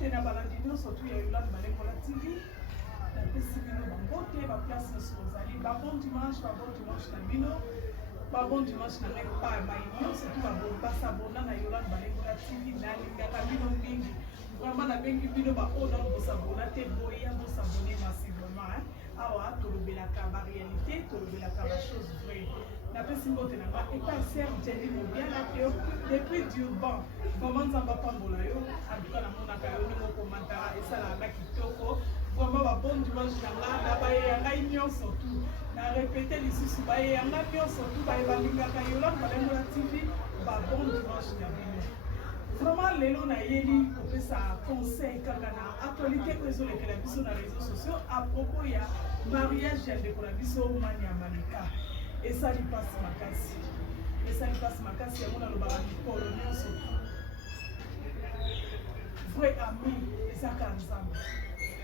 Bangote na balandino surtout ya Yolande Balengola TV. La pesibino bangote ba place sur Zali. Ba bon dimanche na bino. Ba bon dimanche na repa ba union surtout ba bon s'abonner na Yolande Balengola TV na lingaka bino mingi. Vraiment na bengi bino ba ona bo s'abonner te boya bo s'abonner massivement. Awa tolobelaka ba réalité, tolobelaka ba chose vraie. La pesibino na ba et pas serve Jenny bien la théo depuis Durban. Vraiment nzamba pambola yo en tout cas na monaka yo ni mo commentaire et ça la kitoko. Vraiment ba bon dimanche na ba yanga nyonso tout. Na répéter lisusu ba yanga nyonso tout ba balingaka Yolande Balengola TV ba bon dimanche na bino. Vraiment lelo na yeli kopesa conseil kaka na actualité réseau lekela biso na réseaux sociaux à propos ya mariage ya ndeko na biso mani ya Malika. Et ça lui passe makasi. Et ça lui passe makasi ya mona lobaka mikolo nyonso. Vrai ami ezaka nzambe.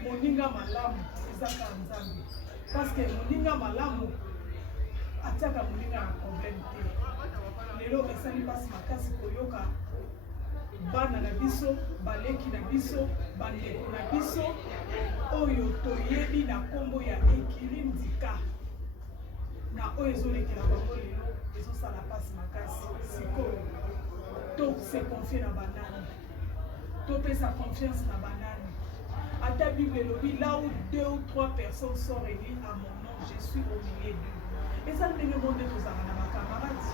Moninga malamu ezaka nzambe. Parce que moninga malamu atiaka moninga na problème te. Lelo esa lui passe makasi koyoka bana na biso, baleki na biso, bandeko na biso, oyo toyebi na kombo ya Ekiri Ndika. Na oyo ezolekela bango lelo, ezosala pasi makasi, sikoyo. To se confier na banani. To pesa confiance na banani. Ata Bible elobi, là où 2 ou 3 personnes sont réunies à mon nom, je suis au milieu d'eux. Et ça ne me montre que ça na ma camarade.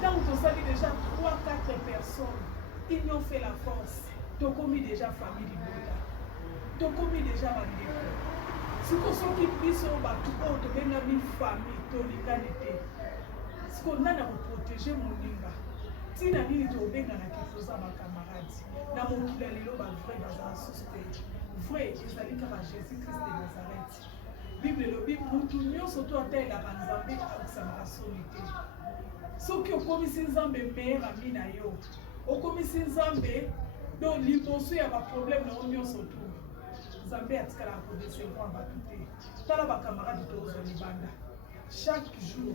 Quand on savait déjà 3-4 personnes, ils n'ont fait la force. Tu as commis déjà famille Liboda. Tu as commis déjà bandeko. Si tu as qui puisse tu as une famille, tu as une si tu as protéger mon linga. Si tu as une camarade, na mon kila lelo ba vrai bazar suspect. Vrai, ils allaient comme Jésus-Christ de Nazareth. Bible le Bible mutu nyonso to atay la nzambe aksamaka solité. Soki okomisi nzambe meilleur ami na yo. Okomisi nzambe donc liboso ya ba problème na nyonso to. Nzambe atikala ko décevoir batute. Tala ba camarade to zolibanda. Chaque jour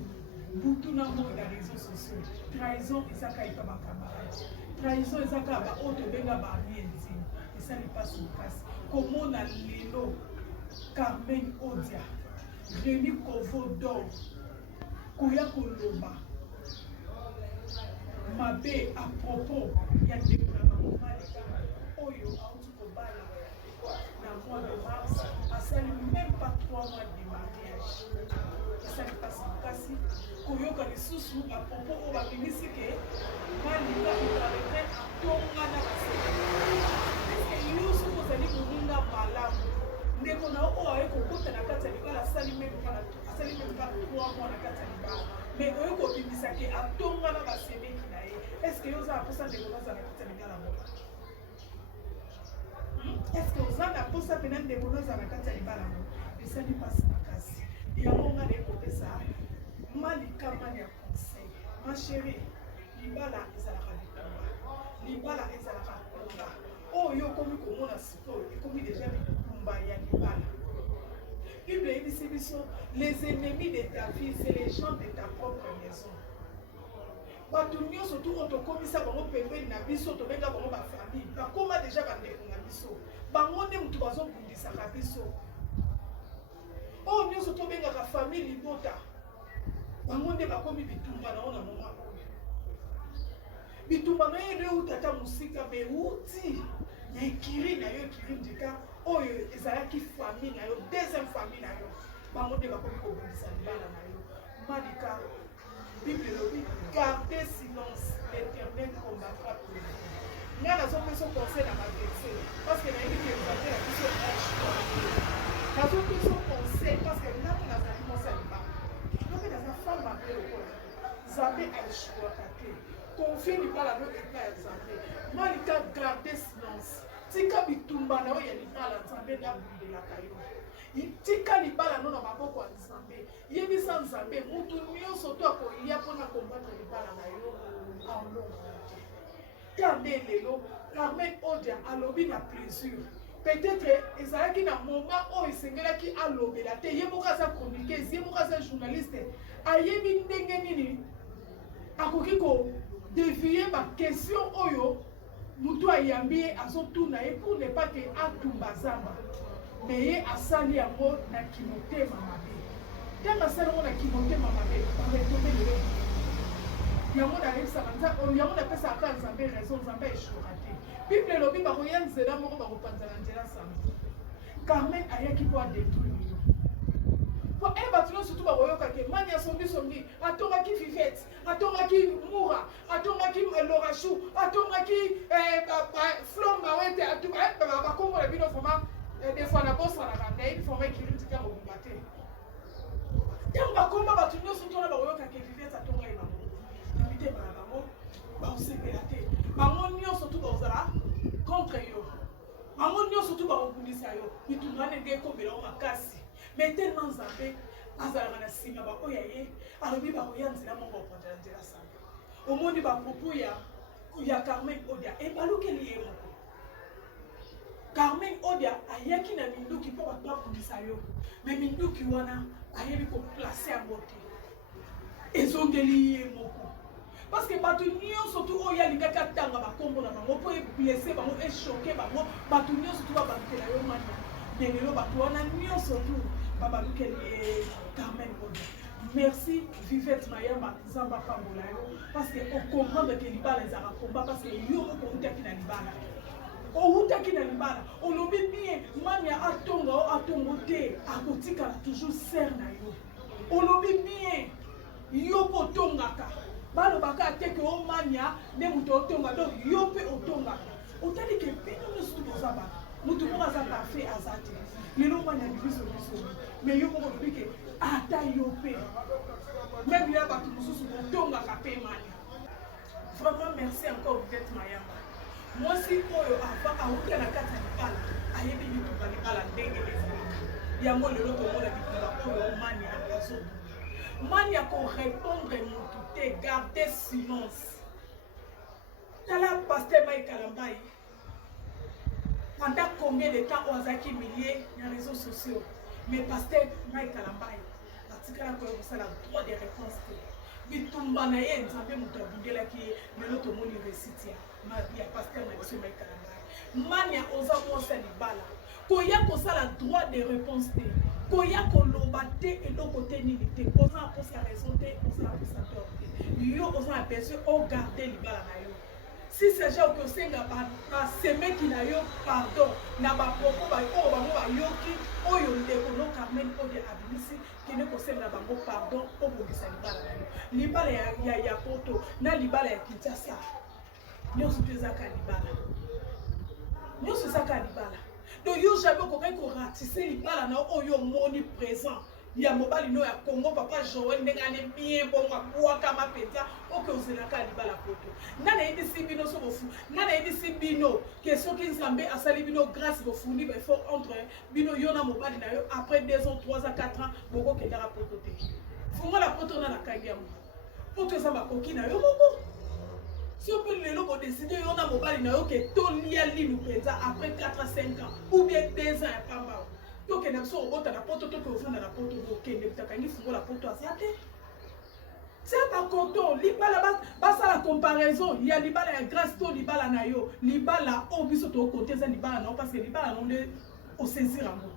butu na mo na réseaux sociaux. Trahison ezaka ita ba camarade. Trahison ezaka ba auto benga ba ami intime. Et ça lui passe au casse. Comment on a lelo Carmen Odia, Rémi Kovo Dor, Kouya Koloba, Mabé à propos, il y a des Oyo, Aoutokobala, dans le mois de mars, à ça même pas 3 mois de mariage. Et ça lui passe en casse. Kouyo Kalissousou, à propos, on va finir ce que Malika est arrêté à Tongana. Est-ce que nous sommes allés pour nous malamu? Ndeko na o aye kokota na kati ya libala asali même pas 3 mois na kati ya libala mais oyo kobimisa ke atonga na basemeki na ye est-ce que yoza aposa ndeko naza na kati ya libala mo est-ce que oza na posa pena ndeko naza na kati ya libala mo esali pasi makasi yango nga na ekopesa Malika mani ya conseil ma chérie libala ezalaka bitumba libala ezalaka konga oyo komi komona sikoyo ekomi déjà ya libala. Bible dit les ennemis de ta vie, c'est les gens de ta propre maison. Batumio surtout on te commis ça bango pembe na biso to benga bango ba famille. Ba koma déjà bandeko na biso. Bango ne mutu bazo bundisa ka biso. Oh nyo surtout benga ka famille libota. Bango ne ba komi bitumba na ona moma. Bitumba na yede utata musika be uti. Ya Ekiri na yo Ekiri Ndika oyo ezalaki famille na yo deuxième famille na yo bango de bakomi kobundisa libala na yo Malika Bible lobi gardez silence l'Éternel combattra pour vous. Nga nazopesa conseil na maverse parce que nayebi ke nzambe na biso choix nazopesa conseil parce que nako nazali mosa libala nape naza femme mabe lokola nzambe aeshuwaka te confie libala no epa ya nzambe Malika gardez silence tika bitumba na oyo ya libala nzambe nabundelaka yo tika libala no na maboko ya nzambe yebisa nzambe mutu nyonso to akolia mpona kombata libala na yo alonga kande lelo Carmen Odia alobi na plaisir peut-être ezalaki na moment oyo esengelaki alobela te ye moko aza chroniqueuse ye moko aza journaliste ayebi ndenge nini akoki ko dévier ba question oyo mutu ayambi azotuna ye pour ne pas que atumba zamba mais ye asali yango na kimotema mabe ntango asali yango na kimotema mabe baretombe lelo yango yango napesaka nzambe raison nzambe eshura te bible elobi bakoya nzela moko bakopanzana nzela sambo Carmen ayaki po adétruire po bato nyonso tu bakoyokake mani asongisongi atongaki Vivette atongaki Moura atongaki Lorachou atongaki Flom Mawete bakombo na bino vraimen des fois nabosanaka nayebi vraimen ekiritika mobimba te ntango bakomba bato nyonso tona bakoyokake Vivette atongaki bango mitema na bango baosepela te bango nyonso tu bazala contre yo bango nyonso tu bakobundisa yo bitumba ndenge ekobela yo makasi mais tellement nzambe azalaka na nsima baoya ye alobi bakoya nzela moko bakonza na nzela sanga omoni bapropo ya Carmen Odia ebalukeli ye moko Carmen Odia ayaki na minduki mpo bato babundisa yo mais minduki wana ayebi koplace yango te ezongeli ye moko parce que bato nyonso tu oyo alingaki atanga bakombo na bango mpo eblesse bango echoke bango bato nyonso tu babalukela yo mania mais lelo bato wana nyonso tu babalukeli ye Carmen Odia. Merci Vivette Mayamba Zamba Pambola yo parce que okomprendre que libala ezaka combat parce que yo moko outaki na libala outaki na libala olobi bien mania atonga o atongo te akotikala toujours ser na yo olobi bien yo potongaka balobaka te ke omania nde moto otonga donc yo mpe otongaka otali ke bino nyonso tu boza bato moto moko aza parfait aza te lelo mwania bibiso mais yo moko olobi ke ata yo mpe même ya bato mosusu botongaka mpe mania vraiment merci encore Vivette Mayamba mwasi oyo ava awuta na kati ya libala ayebi bitumba libala ndenge ezalaka yango lelo tomona bitumba oyo mania azobunda mania korépondre motu te garder silence tala pasteur Mike Kalambai pendant combien de temps ozaki milliers na réseaux sociaux mais pasteur Mike Kalambai atikala koyo kosala droit de réponse te bitumba na ye nzambe moto abundelaki ye lelo tomoni récite ya pasteur na biso Mike Kalambai mania oza mwasi ya libala koya kosala droit de réponse te koya koloba te eloko te nini te oza aposa raison te oza aposa tort te yo oza aperçu ogarde libala na yo si c'est genre que osenga basemeki na yo pardon na bapropos oyo bango bayoki oyo ndeko no Carmen Odia abimisi kende kosenga bango pardon obongisa libala na yo libala ya poto na libala ya Kinshasa nyonso tu ezaka libala nyonso ezaka libala donc yo jamais okokaki koratise libala na oyo omoni présent ya mobali no ya Congo papa Joël ndenge ane bien bongo abwakama mpenza oke ozelaka libala poto nga nayebisi bino so bofu nga nayebisi bino ke soki nzambe asali bino grâce bofundi baeffort entre bino yo na mobali na yo après 2 ans 3 ans 4 ans bokokendaka poto te fungola poto na nakangi yango poto eza bakoki na yo moko si on peut lelo bodeside yo na mobali na yo ke tolia linu mpenza après 4 à 5 ans ou bien 2 ans ya pamba tokende biso obota na poto toke ofanda na poto okende bitakangi fungola poto aza te c'est pas content libala basala comparaison ya libala ya grâce to libala na yo libala o biso to côté za libala na parce que libala na onde au saisir yango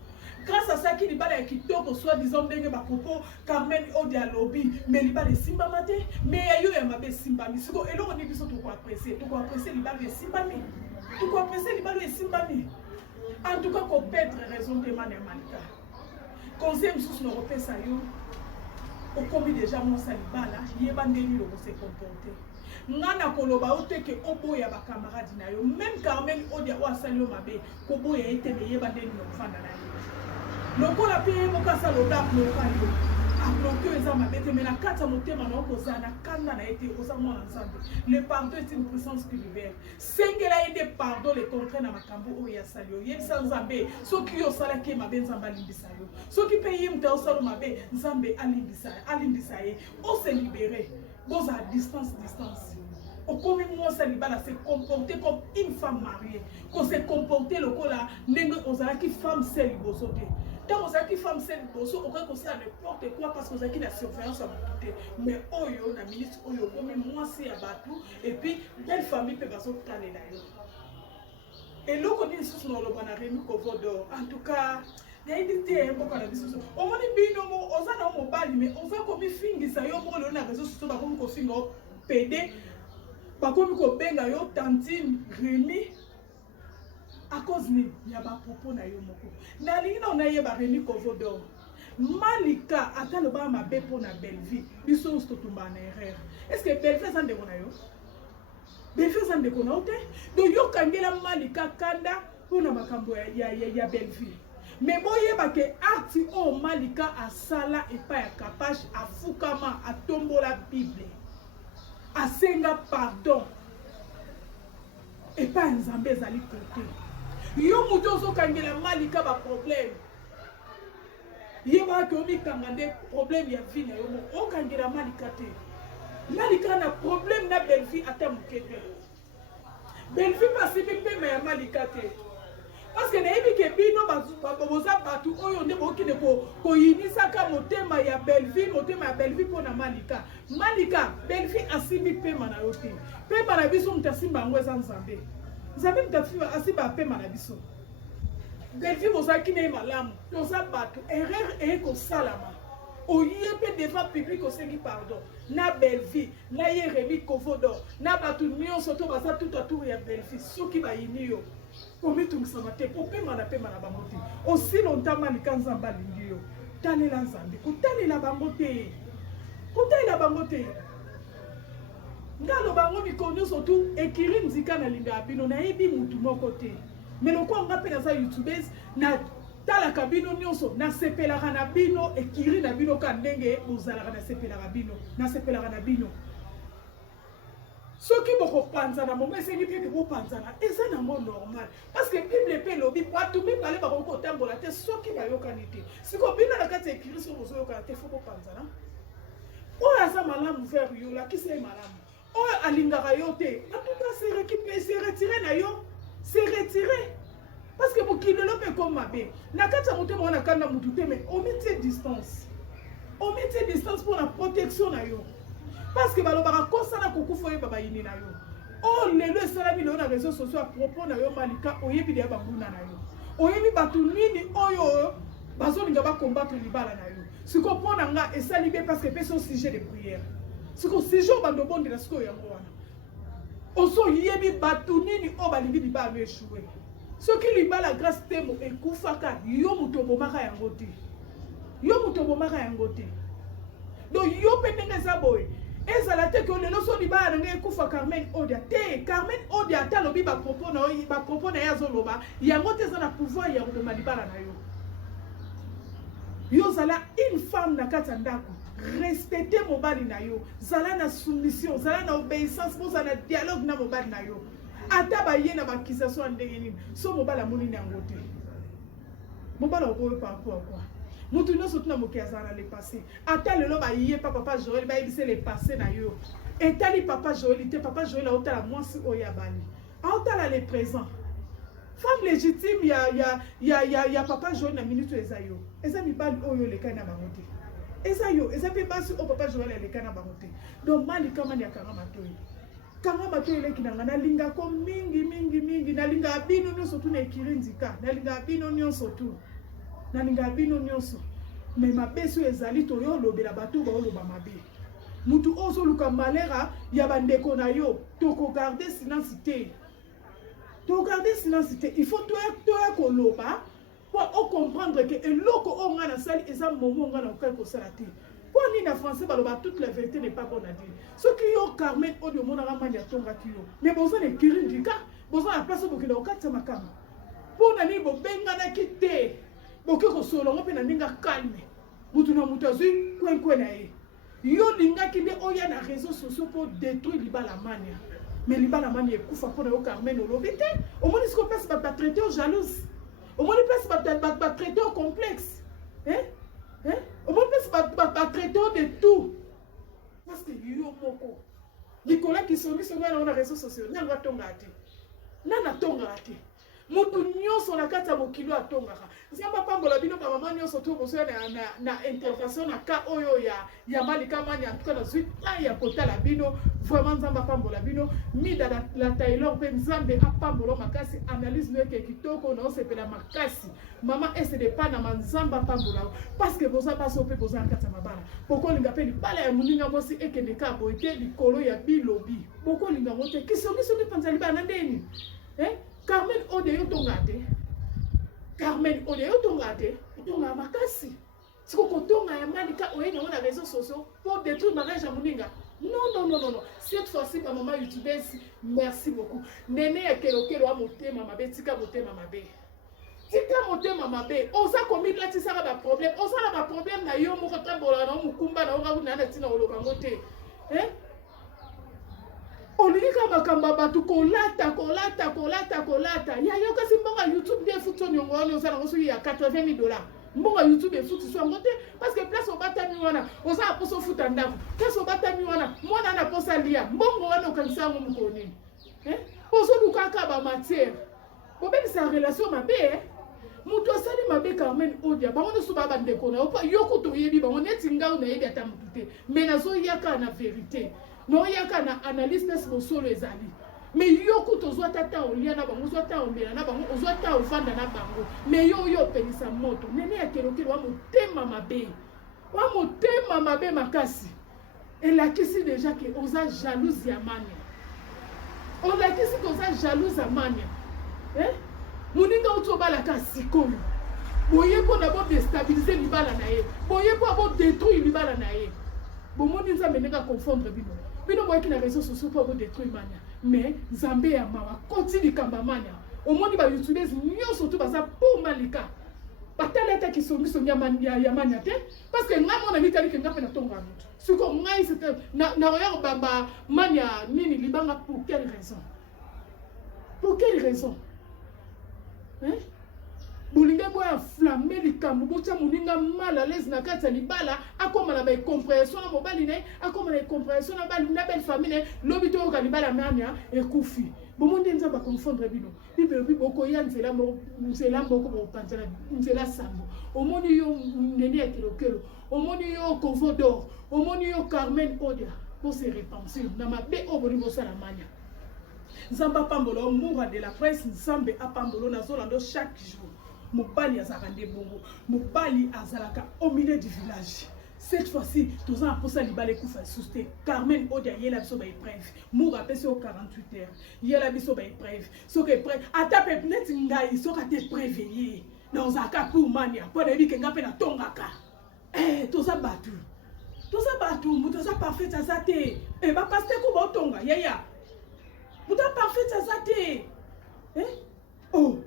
grâce à ça qui libala ya kitoko soit disons ndenge bakopo Carmen Odia lobby mais libala esimbama te mais yo ya mabe esimbami siko eloko ni biso to ko apprécier libala esimbami to ko apprécier libala esimbami. En tout cas, qu'on perdre raison de man et malika. Conseil sous nos repères ça yo. Au combi déjà mon salibala, yeba ndeni lo se comporter. Ngana koloba ote ke obo ya ba camarade na yo. Même Carmen Odia wa salio mabe, kobo ya ete me yeba ndeni lo fanda na yo. Loko la paye moka sa lo black lo fa yo. Abloqué eza mabete mais na kata motema na okoza na kanda na ete oza mwana nzambe. Le pardon est une puissance spirituelle. Sengela ide pardon le contraire na makambo o ya salio. Yebisa nzambe soki yo sala ke mabe nzambe alimbisa yo. Soki pe yimta osalo mabe nzambe alimbisa ye. O se libérer. Boza à distance. Comme moi ça libala se comporter comme une femme mariée. Qu'on se comporter le cola nenge ozala ki femme seule bosote. Tant aux qui femme seule bosso aurait qu'on sait n'importe quoi parce qu'on a qui la surveillance à monter mais oyo na ministre oyo comme moi c'est à Batou et puis belle famille peut pas s'obtenir là Et l'eau qu'on est sous le Rémi Kovodo, en tout cas, il y a une idée un peu comme la vie. On m'a dit, on a un mobile, mais on va comme une fille, ça y est, on a un réseau social, on a un film PD, par contre, on a un tantine, Rémi, à cause de il y a pas propos na yo moko. Na lingi na onaye ba Rémi Kovodo. Malika ata le ba ma be pour na belle vie. Biso sto tumba na erreur. Est-ce que belle fait ça de kona yo? Belle fait ça de kona ote? Do yo kangela Malika kanda pour na makambo ya belle vie. Mais boye ba ke arti o Malika a sala et pas ya capage a fukama a tombo la Bible. A senga pardon. Et pas nzambe ezali côté. Yo muto zo kangela Malika ba problème. Yeba ko mi kangande problème ya vie na yo o kangela Malika te. Malika na problème na belle vie ata mukete. Belle vie pasi pe ma ya Malika te. Parce que na yebi ke bino ba boza batu oyo nde bokine ko yinisa ka motema ya belle vie pona Malika. Malika belle vie asibi pe na yo te. Pe na biso mutasimba ngweza nzambe. Nzambe mutafiwa asiba pe na biso. Belle vie boza kine malamu. Toza batu erreur e ko salama. Oyepe devant public osengi pardon. Na belle vie, na ye Rémi Kovodo, na batu nyonso to basa tout autour ya belle vie. Soki ba yini yo. Komi tungisa te po pe mana bangote. Aussi longtemps Malika nzamba lingi yo. Talela nzambe, kotalela bangote. Kotalela bangote. Ngalo bango mikonyo surtout ekiri nzika na linga abino na yebi mutu moko te. Mais le quoi on rappelle ça YouTubers na tala kabino nyonso na sepelaka na bino ekiri na bino ka ndenge ozalaka na sepelaka na bino. Ceux qui vont penser dans mon message qui vont penser et ça n'a pas normal parce que Bible peut lobby pour tout même aller par un côté pour la tête ceux qui va y caniter si qu'on bien la carte écrit sur vos caniter faut pas penser là oh ça malam faire yo là qui c'est malam oh alingara yo te en tout cas c'est récupérer c'est retirer na yo c'est retirer parce que pour qui ne le peut comme ma bé la carte monter moi na kana mututé mais on met distance pour la protection na yo. Parce que balobara kosana kukufa baba yini na yo. Oh lelo salami na réseaux sociaux à propos na yo Malika oyebi dia banguna na yo. Oyebi batu nini oyo bazolinga ba combattre libala na yo. Si comprendre nga et ça libé parce que c'est son sujet de prière. Si ko sujet bando bonde na siko yango wana. Oso yebi batu nini o balingi libala échouer. Ce qui libala grâce temo ekufaka yo mutobo maka yango te. Donc yo pendenge za boy. Ezala te que le loso liba na kufa Carmen Odia te Carmen Odia ta lobi ba propos na ya zoloba yango te za na pouvoir ya ko malibala na yo. Yo zala une femme na kata ndako respecter mobali na yo zala na soumission zala na obéissance pour za na dialogue na mobali na yo ata ba ye na ba accusation ndenge nini so mobali amoni na ngote mobali okowe par rapport à quoi. Nous tous nous na mokiazana le passé. Ata le loba yé papa Joël ba yebise le passé na yo. Et tali papa Joël te papa Joël a otala mwasi oyabali. A otala le présent. Femme légitime ya papa Joël na minute ezayo. Eza mi bali oyo le kana bangote. Ezayo eza pe basi o papa Joël le kana bangote. Donc mali kama ni akanga matoyi. Kanga matoyi le kinanga na linga ko mingi na linga abino nyo surtout na ekirinzika. Na linga abino nyo surtout. Na linga bino nyonso mais mabeso ezali to yo lobela bato ba loba mabe mutu ozo luka malera ya bandeko na yo to ko garder silence il faut toi ko loba pour comprendre que eloko o ngana sali eza momo ngana ko ko salati pour ni na français ba loba toute la vérité n'est pas bonne à dire ce qui yo Carmen Odio mona ga manya tonga kiyo mais bozo ne kirindika bozo la place bokila okatsa makama pour nani bo benga na kite boke ko solo ngope na ninga calme mutu na mutu azui kwen na ye yo linga kinde oya na réseaux sociaux pour détruire libala mania mais libala mania ekufa pour na yo Carmen olobete au moins ce qu'on passe ba traiter aux jalouses au moins passe ba traiter au complexe au moins passe ba traiter de tout parce que yo moko likola qui sont mis sur les réseaux sociaux nanga tonga ate mutu nyonso na kati ya mokilo atongaka nzamba pambola bino ba mama nyonso to boso na intervention na ka oyo ya malika mani en tout cas na zwi ya kotala bino vraiment nzamba pambola bino mida la Taylor pe nzambe apambola makasi analyse noke kitoko na osepela makasi mama ese de pana manzamba pambola parce que boza baso pe boza kati ya mabala poko linga pe libala ya muninga mosi ekende ka boite likolo ya bilobi poko linga mote kisongiso ni panzali bana ndeni Carmen Odeyo tongate. Carmen Odeyo tongate. Tonga makasi. Siko kotonga ya malika oyenga na réseaux sociaux pour détruire mariage à Moninga. Non. Cette fois-ci, ma maman youtubeuse, merci beaucoup. Nene ya kelokelo a motema mabe, tika motema mabe. Tika motema mabe. Oza komi la tisara ba problème. Oza la ba problème na yo moko tambola na mukumba na oga na tina olobango te. Olika makamba batu kolata. Ya yo kasi mbonga YouTube de futo nyongo wana oza na osu ya $80,000. Mbonga YouTube e futu so ngote parce que place obata mi wana oza aposo futa ndako. Place obata mi wana mwana na posa lia. Mbongo wana okanisa ngo mukoni. Ozo lukaka ba matière. Bobeli sa relation mabe mutu asali mabe Carmen Odia. Ba ngono suba ba ndeko na opa yoko to yebi ba neti ngao na yebi ata mutute. Mais nazo yaka na vérité. No yaka na analyse na solo ezali mais yoko tozwa tata olia na bango zwa ta ombela na bango ozwa ta ofanda na bango mais yo penisa moto nene ya kelokelo wa motema mabe makasi elakisi déjà que oza jalouse ya mania olakisi que oza jalouse ya mania muninga utobala kasi koyo boye po na bo déstabiliser libala na ye boye po bo détruire libala na ye bomoni nzambe nenga confondre bino bino moyeki na réseaux sociaux pour détruire mania mais nzambe ya mawa continue kamba mania omoni ba youtubers nyonso to baza pour malika batala ta kisongiso ya mania te parce que nga mona mitali kenga pe na tonga mutu siko ngai c'était na roya bamba mania nini libanga pour quelle raison Bolinga boya flamme likambo botia muninga mal à l'aise na kati ya libala akoma na ba compréhension na mobali ne akoma na compréhension na belle famille lobito ka libala mania ekufi bomonde nza ba confondre bino bibe boko ya nzela mboko bo pantana nzela sambo omoni yo nene ya kilokelo omoni yo Convodor omoni yo Carmen Odia pour se repentir na mabe oboni bosala mania nzamba pambolo moura de la presse nzambe apambolo na zolando chaque jour Mobali azarande bongo, Mobali azalaka au milieu du village. Cette fois-ci, tous ans pour ça, les balais couffent souster. Carmen Odia, yé la biso ba épreuve. Moura pèse au 48 heures. Yé la biso ba épreuve. So que épreuve. Ata pepnet ngai, so ka te préveillé. Dans un cas pour mania, pour les que ngape na tongaka. Tous ça batu. Tous ça batu, muto ça parfait ça te. Ba paste ko ba tonga, ya. Muto parfait ça te. Oh.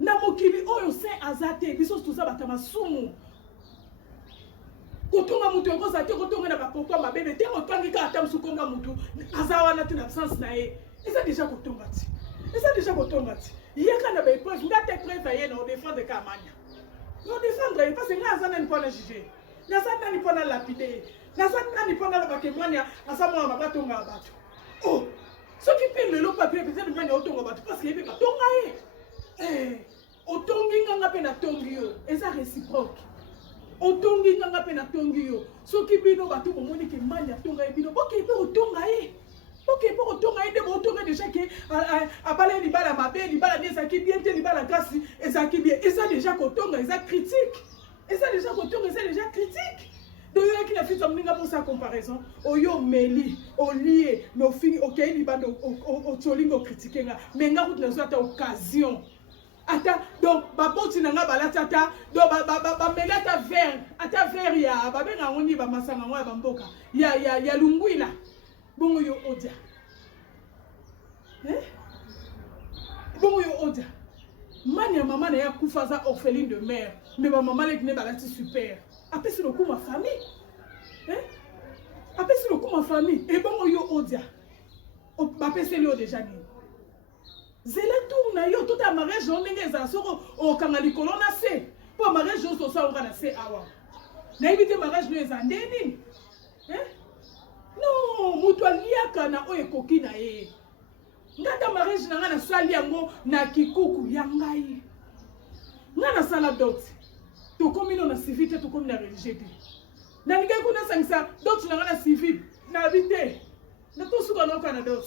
Na mokili oyo se azate biso tuza batama sumu kotonga mutu yokoza te kotonga na bakoko mabebe te motangi ka ata musukonga mutu azawa na te na absence na ye eza déjà kotonga ti yaka na ba épreuve ngate épreuve ye na défendre ka mania no défendre parce que nga azana ni pona juger na sana ni pona lapider na sana ni pona la bakemania asama ma batonga bato oh soki pe lelo papier peut-être ngani otonga bato parce que yebe batonga ye otongi nganga pe na tongi yo eza réciproque otongi nganga pe na tongi yo soki bino batu bomoni ke mania tonga bino boke pe otonga ye de otonga déjà que abala libala mabe libala neza ki bien te libala grâce eza ki bien eza déjà kotonga eza critique donc il y a qui la fait somninga pour sa comparaison oyo meli olie mais au fin OK libando o tolingo critiquer nga mais nga route na zata occasion ata donc baboti nanga balata ata donc ba melata verre ata verre ya ba benga ngoni ba masanga ngwa ba mboka ya lungwila bongo yo odia bongo yo odia mani ya mama na ya kufa za orpheline de mère mais ba mama le kine balati super après c'est le coup ma famille après c'est le coup ma famille et bongo yo odia ba pese le déjà ni zela tourna yo tout à mariage on ngeza soko o kanga likolo na se pour mariage on so on na se awa na ibite mariage no ezande nini non mutu aliaka na o ekoki na ye ngata mariage na nga na sali yango na kikuku ya ngai nga na sala dot tokomi no na civil te tokomi na religieux te na lingai kuna sangisa dot na nga na civil na bite na tosuka no kana dot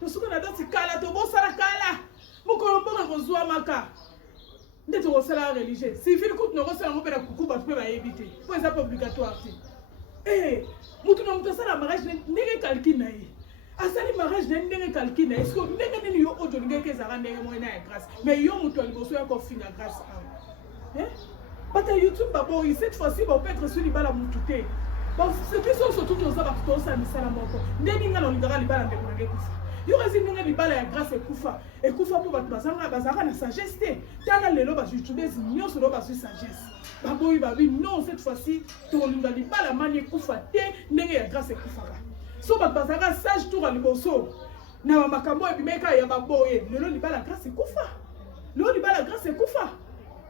tosuka na dot kala to bosala kala mukolo mboka kozwa maka nde to sala religieux civil kut no sala mo pera kuku ba pe ba ebite po eza pas obligatoire te mutu no mutu sala mariage ndenge calcul na ye asali mariage na ndenge calcul na est-ce que ndenge nini yo ojo ndenge ezaka ndenge mo na ya grâce mais yo mutu aliboso ya ko finga grâce bata YouTube babo cette fois-ci ba peut être sur libala mutu te bon ce qui sont surtout aux aba to sa misala moko ndenge ngana libala libala ndeko na ngekufa yo rezinga libala ya grâce ekufa po batu bazanga na sagesse te tala lelo ba YouTube nyonso lo ba sur sagesse baboyi babi non cette fois-ci to linga libala mani ekufa te ndenge ya grâce ekufa ba so ba bazanga sage tour aliboso na makambo ebimeka ya baboye lelo libala grâce ekufa lelo libala grâce ekufa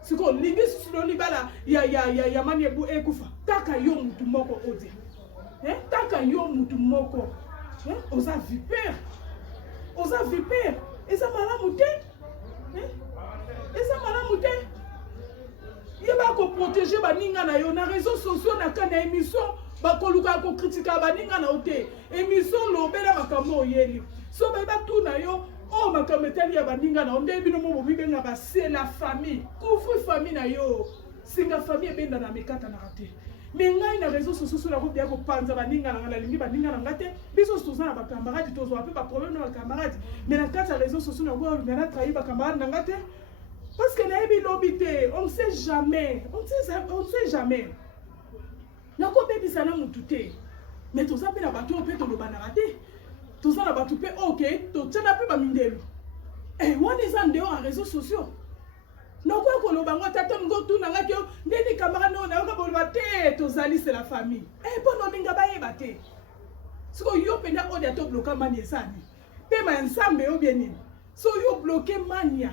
siko lingi silo libala ya mani ebu ekufa taka yo mutu moko ode taka yo mutu moko oza vipère eza malamu te ye ba ko protéger baninga na yo na réseaux sociaux na kana émission ba ko luka ko critiquer baninga na ote émission lobela makambo yeli so ba tout na yo oh makambo tali ya baninga na onde bino mo bibenga ba c'est la famille kufu famille na yo singa famille benda na mekata na raté mais ngai na réseaux sociaux la ko panza baninga na lingi baninga na ngate biso tozana ba camarades tozo un peu ba problème na ba camarades mais na kata réseaux sociaux na ko na trahi ba camarades na ngate parce que na ebi lobité on ne sait jamais na ko bebi sana mutu te mais toza pe na bato pe to loba na raté toza na bato pe OK to tena pe ba mindelo one is en dehors en réseaux sociaux non quoi ko loba ngota to ngo tu na ngati ndeni camarade no na ko bolba te tozali c'est la famille bon ninga ba yeba te siko yo pe na odia to bloquer mania sani pe ma ensemble yo bien ni so yo bloquer mania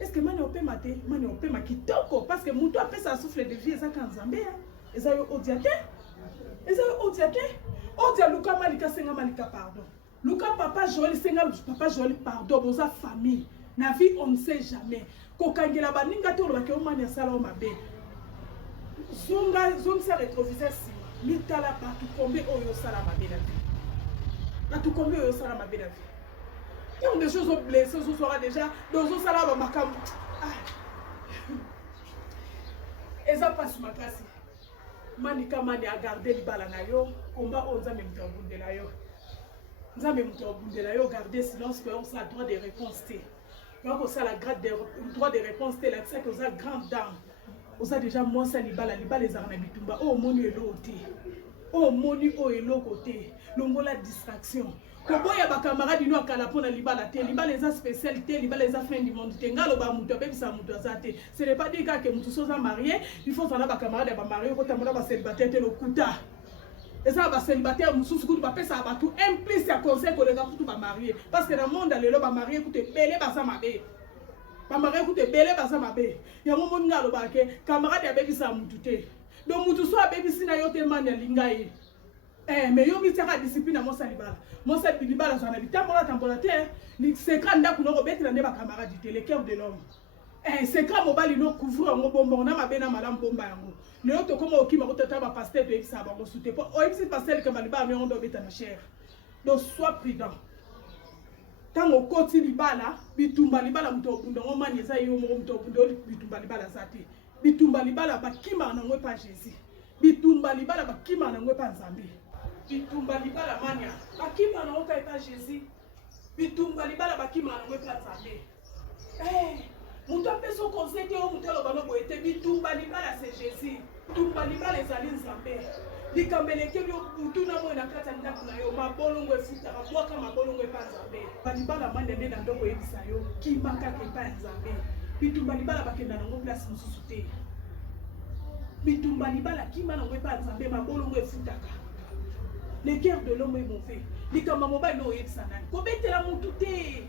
est-ce que mania ope mate mania ope makitoko parce que mutu apesa sa souffle de vie eza kanzambe eza yo odiate odia luka malika senga malika pardon luka papa Joël senga papa Joël pardon boza famille na vie on ne sait jamais kokangela baninga to lobake o mania sala o mabe zonga sa rétroviseur si mitala batu kombe oyo sala mabe na vie batu kombe oyo sala mabe na vie il y a des choses blessées ce soir déjà dans un sala ba makam eza pas ma classe manika mani a garder libala na yo combat oza même tabundela yo nzambe mutobundela yo garder silence que on a droit de réponse te donc ça la droit de réponse te la c'est que oza grande dame oza déjà moi ça libala les arna bitumba oh moni elo te oh moni o elo côté longola distraction koboya ba camarade no akala pona libala te libala eza spécialité libala eza fin du monde te ngalo ba muto bebisa muto azate ce n'est pas dire que muto soza marié il faut ça ba camarade ba marié ko tamona ba célibataire te lokuta eza ba célibataire mususu kutu ba pesa ba tout implice ya conseil ko lega kutu ba marié parce que dans le monde le ba marié kutu belé ba sa mabe ba marié kutu belé ba sa mabe ya mo ngalo ba ke camarade ya bebisa muto te donc muto so abebisi na yo te mania lingai mais yo mi tsaka discipline à mon salibala ça na bitambola tambola te ni secret ndaku no betela ne ba camarade te le cœur de l'homme secret mobali no couvrir ngo bombo na mabena malam bomba yango le autre comme okima ko tata ba pasteur to ebisa ba ngo sute po o ebisi pasteur ke maliba me ondo beta na cher donc sois prudent tango koti libala bitumba libala muto bunda ngo mani za yo mo muto bunda bitumba libala zate bitumba libala bakima na ngo pa Jésus bitumba libala bakima na ngo pa Nzambe bitumba libala mania bakima na oka eta Jésus bitumba libala bakima na ngwe Nzambe muto peso conseil te o muto lo bano boete bitumba libala c'est Jésus bitumba libala ezali Nzambe likambeleke yo mutu na mo na kata ndaku na yo mabolongo efuta mwaka mabolongo epa Nzambe balibala mania nde na ndoko yebisa yo kimaka ke pa Nzambe bitumba libala bakenda na ngo place mususu te bitumba libala kima na ngwe pa Nzambe mabolongo efutaka. Le cœur de l'homme est mauvais. Les camarades n'ont pas sana. Kobete la mutute.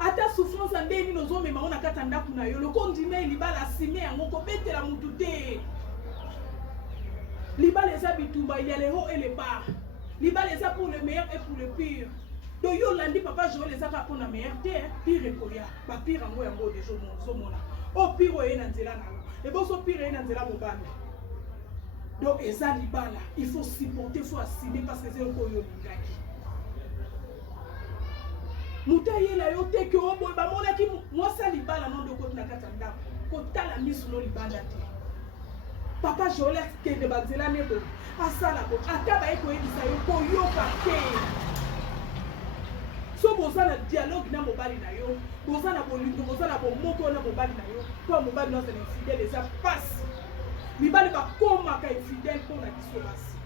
Ata souffrance en deni nos hommes mais on a katanda kuna yo. Le condamné libala simé en kobete la mutute. Libala les habitumba il y a les hauts et les bas. Libala les pour le meilleur et pour le pire. donc yo landi papa Joël ezaka pour na meilleur te pire ekolia ba pire ngo yango déjà zomona o pire oye na nzela na yo et boso pire na nzela mobali donc eza libala il faut supporter, il faut assumer parce que c'est ko yo lingaki muta yela yo te ke o boy ba mona ki moi ça libala non de côté na katanda ko tala misu no libanda te papa Joël ke de banzela nebo asala bo ata ba eko ebisa yo ko yo ka te so boza na dialogue na mobali na yo boza na bolingo boza na bomoko na mobali na yo ko mobali no c'est infidèle eza passe mibali ba koma ka infidèle pour na biso basi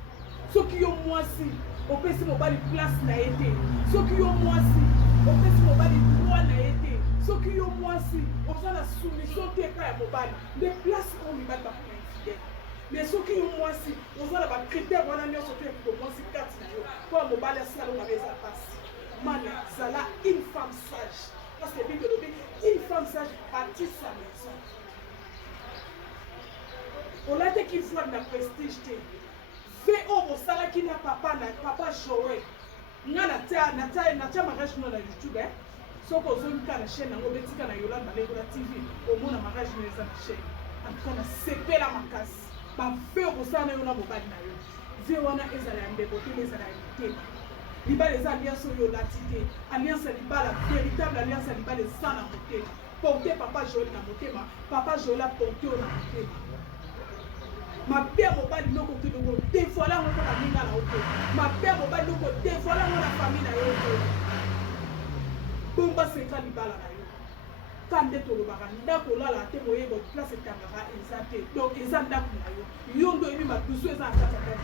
soki yo mwasi opesi mobali place na ete soki yo mwasi opesi mobali droit na ete soki yo mwasi oza na soumission te ka ya mobali de place o mibali ba koma infidèle mais soki yo mwasi oza na ba critère wana nyonso te ko mwasi kati na yo ko mobali asala na beza passe Mana, Zala, une femme sage. Parce que Bible dit, une femme sage bâtit sa maison. On a dit qu'il faut de la prestige. Fais au Sala qui n'a papa Joël. Na mariage na YouTube. So ko zo nka na chaîne ngo betika na Yolanda Balego TV. Au mona mariage na za chaîne. En tout cas na sepela makasi. Ba fais au Sala yo na mobali na yo. Ve wana ezala ya mbebo te ezala ya tema. Libala les alliances yo latité alliance libala véritable alliance libala sans la motema porter papa Joël na motema papa Joël a porté na motema ma père mobali loko kidoko deux fois là on a minga la auto ma père mobali loko deux fois là on a famille na yo bomba c'est ka libala na yo kande to lobaka ndako lala te moye bo place tangara ezate donc ezanda na yo yondo ebi ma dusu eza akata na yo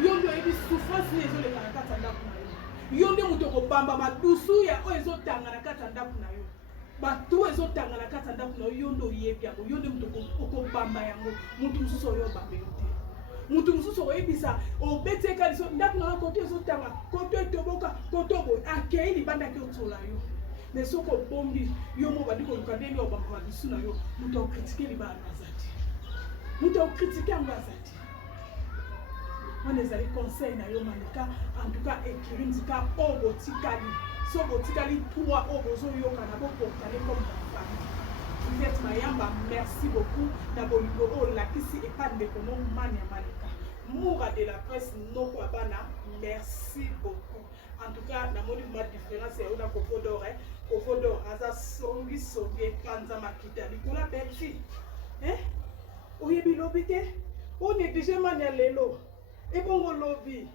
yondo ebi souffrance ni ezo le kata ndako na yo yondo muto ko bamba madusu ya o ezo tanga na kata ndako na yo batu ezo tanga na kata ndako na yo yondo yebi yango yondo muto ko bamba yango mutu mususu oyo bambe yote mutu mususu oyebisa obete kaliso ndako na kote ezo tanga kote toboka kotobo akei libanda ke otola yo mais soko bombi yo mo badiko lukandeni o bamba madusu na yo muto critiquer libala azati muto critiquer ngazati on les a les conseils na yo manika en tout cas écrire ndika obo tikali so botikali toi obo zo yo kana bo porter comme ta famille Yvette Mayamba merci beaucoup na bolingo o lakisi epande kono mania malika moura de la presse no kwa bana merci beaucoup en tout cas na moni ma différence ya ona Kovodor aza songi panza makita likola belle fille oyebi lobite on est déjà mania lelo et bon lobby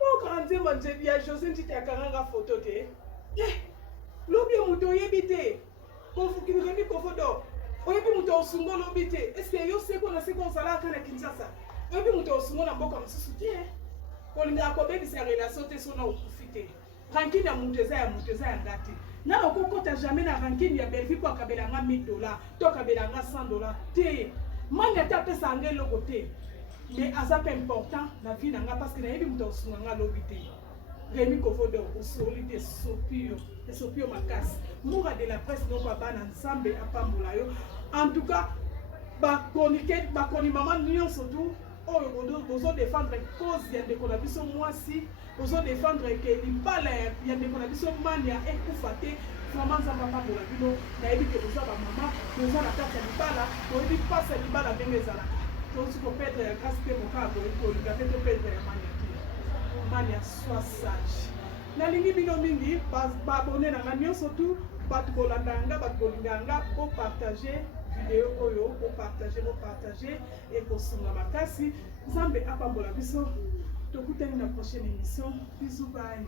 mon grandi manje via José dit à karanga photo te lobby muto yebite ko fukiremi Kovodor oyebi muto osungo lobby te est-ce que yo seko na seko sala kana Kinshasa oyebi muto osungo na mboka mususu te ko linga ko bebi sa relation te sona okufite rankine ya muto eza ya ngati na okokota jamais na rankine ya Belgique kwa kabela nga $1000 to kabela nga $100 te manga tape sanga loko te mais ça c'est important la vie nanga parce que na yebi muto osunga lobby te Rémi Kovodor osolite sopio makasi moura de la presse donc bana ensemble apambola yo en tout cas ba koni maman nyonso surtout oyo bozo défendre cause ya ndeko na biso mwasi bozo défendre ke libala ya ndeko na biso mania ekufa te vraiment nzambe apambola bino nayebi ke boza bamama boza na kati ya libala boyebi pasi ya libala ndenge ezalaka tozi kopedre ya grâce te mokaa kolinga pe topedre ya mania soit sage nalingi bino mingi baabone nanga nyonso tu bato kolanda yanga bato kolinga yanga bopartage video oyo bopartage ekosunga makasi nzambe apambola biso tokutani na prochaine émission bisous bye